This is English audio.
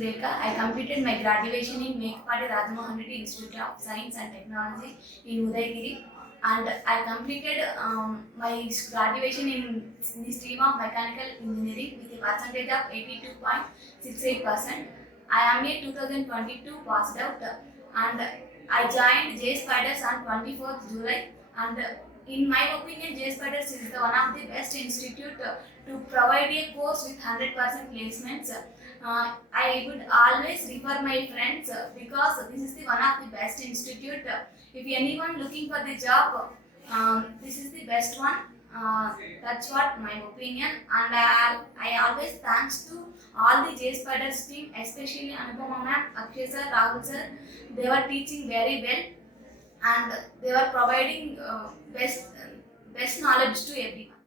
Surekha. I completed my graduation in Mekpati Rajamohan Reddy Institute of Science and Technology in Udaygiri, and I completed my graduation in the stream of Mechanical Engineering with a percentage of 82.68%. I am a 2022 passed out, and I joined JSpiders on 24th July, and in my opinion, JSpiders is the one of the best institute to provide a course with 100% placements. I would always refer my friends because this is the one of the best institute. If anyone looking for the job, this is the best one. That's what my opinion, and I always thanks to all the JSpiders team, especially Anupama ma'am, Akshay sir, Rahul sir. They were teaching very well, and they were providing best knowledge to everyone.